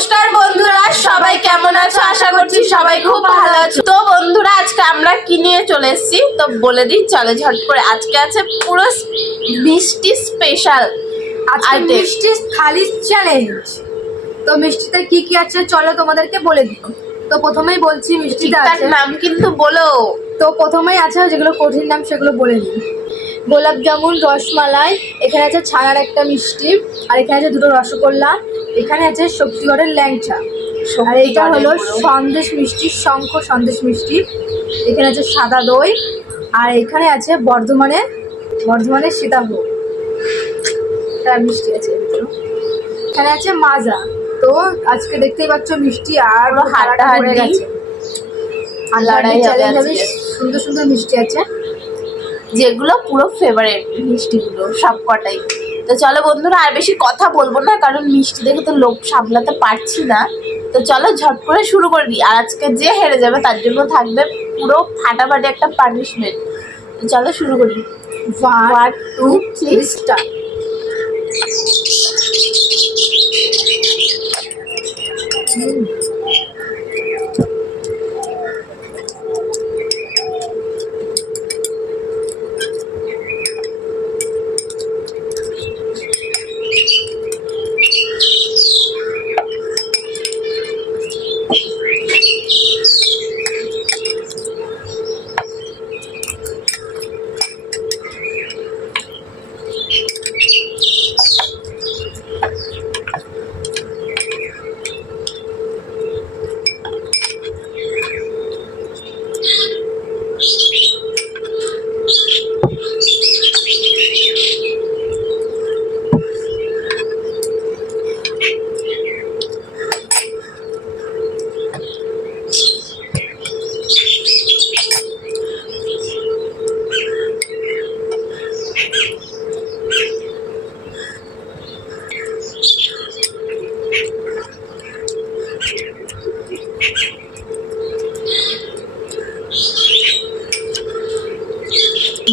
নমস্কার বন্ধুরা, সবাই কেমন আছো? আশা করছি সবাই খুব ভালো আছো। তো বন্ধুরা, আজকে আমরা কি নিয়ে চলে এসেছি তো বলে দিই, চলে ঝট করে। আজকে আছে পুরো মিষ্টি স্পেশাল আইটেম, মিষ্টি থালি চ্যালেঞ্জ। তো মিষ্টিতে কি কি আছে চলো তোমাদেরকে বলে দিই। তো প্রথমেই বলছি মিষ্টিটা আছে নাম কিন্তু বলো। তো প্রথমেই আছে যেগুলো কঠিন নাম সেগুলো বলে দিই। গোলাপ জামুন, রসমালাই, এখানে আছে ছানার একটা মিষ্টি, আর এখানে আছে দুটো রসগোল্লা, এখানে আছে শক্তিগড়ের ল্যাংচা, আর এটা হলো সন্দেশ মিষ্টি, শঙ্খ সন্দেশ মিষ্টি, এখানে আছে সাদা দই, আর এখানে আছে বর্ধমানের সীতাভোগ একটা মিষ্টি আছে। এখানে আছে মাজা। তো আজকে দেখতেই পাচ্ছ মিষ্টি আর হাড়টা ভরে গেছে, আর লড়াই চ্যালেঞ্জ হবে। সুন্দর সুন্দর মিষ্টি আছে যেগুলো পুরো ফেভারিট মিষ্টিগুলো সব কটাই। তো চলো বন্ধুরা, আর বেশি কথা বলবো না, কারণ মিষ্টি দেখে তো লোভ সামলাতে পারছি না। তো চলো ঝট করে শুরু করে দিই। আর আজকে যে হেরে যাবে তার জন্য থাকবে পুরো ফাটাফাটি একটা পানিশমেন্ট। তো চলো শুরু করি। 1 2 3 স্টার্ট।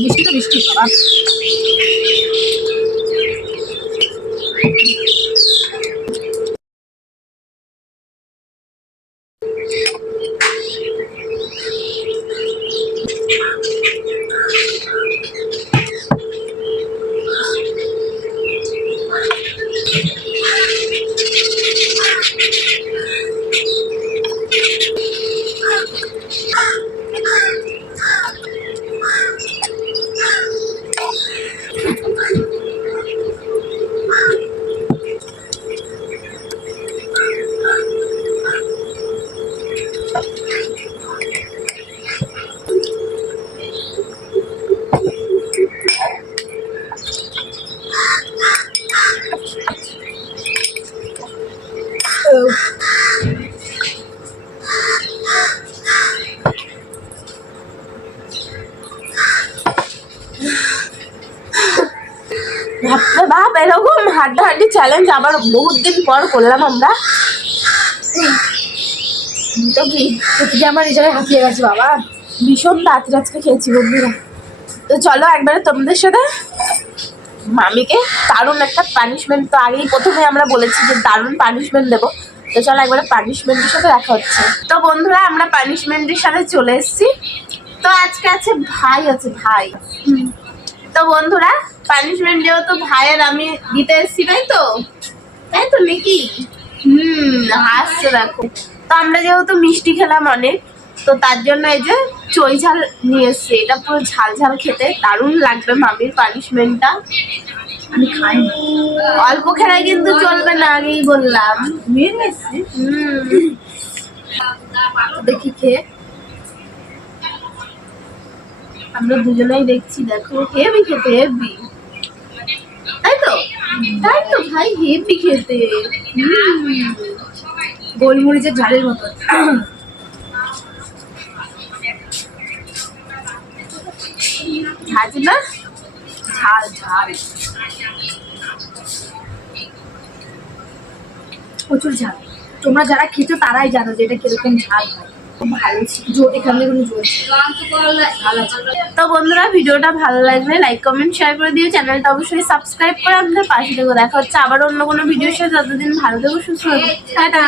মিষ্টিটা মিষ্টি বাবা। ভাব এরকম হাড্ডাহাড্ডি চ্যালেঞ্জ আবার বহুত দিন পর করলাম আমরা। তো কি আমার নিজেরাই হাঁপিয়ে গেছে বাবা, ভীষণ তাড়াতাড়ি আজকে খেয়েছি বন্ধুরা। তো চলো একবারে তোমাদের সাথে মামিকে দারুণ একটা পানিশমেন্ট, তো আগেই প্রথমে আমরা বলেছি যে দারুণ পানিশমেন্ট দেবো। তো চলো একবারে পানিশমেন্টের সাথে দেখা হচ্ছে। তো বন্ধুরা, আমরা পানিশমেন্টের সাথে চলে এসেছি। তো আজকে আছে ভাই, আছে ভাই। তো বন্ধুরা, পানিশমেন্ট যেহেতু ভাইয়ের আমি দিতে এসেছি, তাই তো নাকি? হাসছে দেখো। তো আমরা যেহেতু মিষ্টি খেলাম অনেক, তো তার জন্য এই যে চই ঝাল নিয়ে এসছে। এটা পুরো ঝাল ঝাল খেতে দারুণ লাগবে মামির পানিশমেন্টটা। আমি খাই অল্প খেলায় কিন্তু চলবে না, আগেই বললাম। দেখি খেয়ে। আমরা দুজনেই দেখছি, দেখো হেভি খেতে, হেভি। তাই তো ভাই, হেভি খেতে। গোলমরিচের ঝালের মতো। ঝাল না, ঝাল ঝাল, প্রচুর ঝাল। তোমরা যারা খেছো তারাই জানো যে এটা কিরকম ঝাল হয়। ভালো ছিল। এখান থেকে কোনো জোর ছিল। ভালো আছে। তো বন্ধুরা ভিডিওটা ভালো লাগলে লাইক কমেন্ট শেয়ার করে দিও, চ্যানেলটা অবশ্যই সাবস্ক্রাইব করে আমাদের পাশে থেকো। দেখা হচ্ছে আবার অন্য কোনো ভিডিওর সাথে। ততদিন ভালো থেকো, সুস্থ থেকো, টাটা।